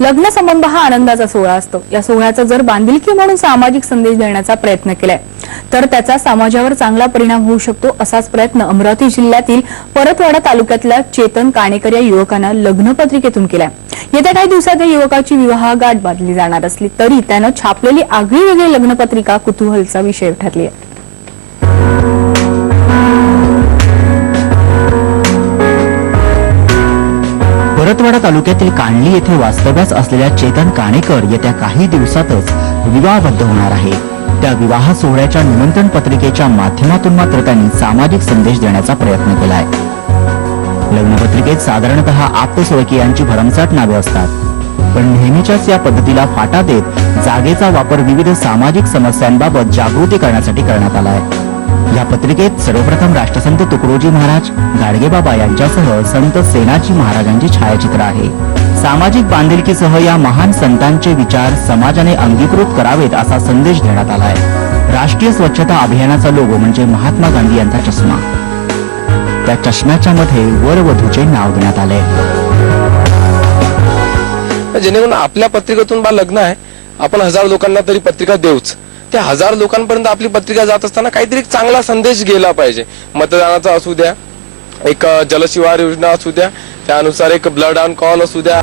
लग्न संबंध हा आनंदाचा सोहळा असतो. या सोहळ्याचा जर बांधिलकी म्हणून सामाजिक संदेश देण्याचा प्रयत्न केलाय तर त्याचा समाजावर चांगला परिणाम होऊ शकतो असाच प्रयत्न अमरावती जिल्ह्यातील परतवाडा तालुक्यातल्या चेतन काणेकर या युवकानं लग्नपत्रिकेतून केलाय. येत्या काही दिवसात या युवकाची विवाह गाठ बांधली जाणार असली तरी त्यानं छापलेली आगळी वेगळी लग्नपत्रिका कुतूहलचा विषय ठरली आहे परतवाडा तालुक्यातील कांडली येथे वास्तव्यास असलेल्या चेतन काणेकर येत्या काही दिवसातच विवाहबद्ध होणार आहे. त्या विवाह सोहळ्याच्या निमंत्रण पत्रिकेच्या माध्यमातून मात्र त्यांनी सामाजिक संदेश देण्याचा प्रयत्न केलाय. लग्नपत्रिकेत साधारणतः आप्तस्वकीयांची सोयकियांची भरमसाठ नावे असतात. पण नेहमीच्याच या पद्धतीला फाटा देत जागेचा वापर विविध सामाजिक समस्यांबाबत जागृती करण्यासाठी करण्यात आला आहे या पत्रिकेत सर्वप्रथम राष्ट्रसंत तुकडोजी महाराज गाडगेबाबा यांच्यासह संत सेनाजी महाराजांचे छायाचित्र आहे. सामाजिक बांधिलकीसह या महान संतांचे विचार समाजाने अंगीकृत करावेत असा संदेश देण्यात आलाय. राष्ट्रीय स्वच्छता अभियानाचा लोगो म्हणजे महात्मा गांधी यांचा चष्मा. त्या चष्म्याच्या मध्ये वरवधूचे नाव देण्यात आले. जेणेकरून आपल्या पत्रिकेतून बा लग्न आहे आपण हजार लोकांना तरी पत्रिका देऊच. त्या हजार लोकांपर्यंत आपली पत्रिका जात असताना काहीतरी चांगला संदेश गेला पाहिजे. मतदानाचा असू द्या एक जलशिवार योजना असू द्या त्यानुसार एक ब्लड ऑन कॉल असू द्या.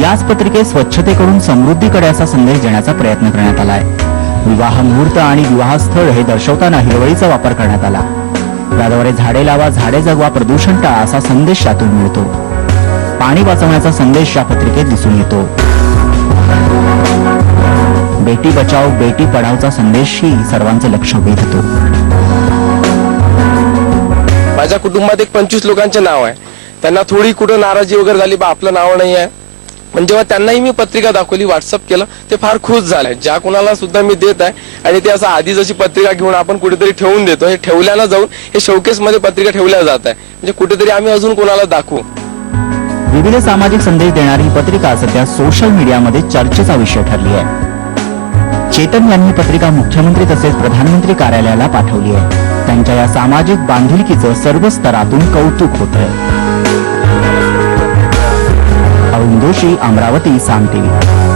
याच पत्रिकेत स्वच्छतेकडून समृद्धीकडे असा संदेश देण्याचा प्रयत्न करण्यात आलाय. विवाह मुहूर्त आणि विवाह स्थळ हे दर्शवताना हिरवळीचा वापर करण्यात आला. याद्वारे झाडे लावा झाडे जगवा प्रदूषण टाळा असा संदेश त्यातून मिळतो. पाणी वाचवण्याचा संदेश या पत्रिकेत दिसून येतो. बेटी बचाव बेटी पढावचा संदेशही सर्वांचे लक्ष वेधतो. माझ्या कुटुंबात एक पंचवीस लोकांचे नाव आहे. त्यांना थोडी कुठं नाराजी वगैरे झाली बा आपलं नाव नाही आहे. पण जेव्हा त्यांनाही मी पत्रिका दाखवली व्हॉट्सअप केलं ते फार खुश झाले. ज्या कोणाला सुद्धा मी देत आहे आणि ते असं आधी जशी पत्रिका घेऊन आपण कुठेतरी ठेवून देतो हे ठेवल्यानं जाऊन हे शोकेस मध्ये पत्रिका ठेवल्या जात आहे. म्हणजे कुठेतरी आम्ही अजून कोणाला दाखवू? विविध सामाजिक संदेश देणारी ही पत्रिका सध्या सोशल मीडियामध्ये चर्चेचा विषय ठरली आहे. चेतन यांनी पत्रिका मुख्यमंत्री तसेच प्रधानमंत्री कार्यालयाला पाठवली आहे. त्यांच्या या सामाजिक बांधिलकीचं सर्व स्तरातून कौतुक होत आहे अरुण जोशी अमरावती साम टीव्ही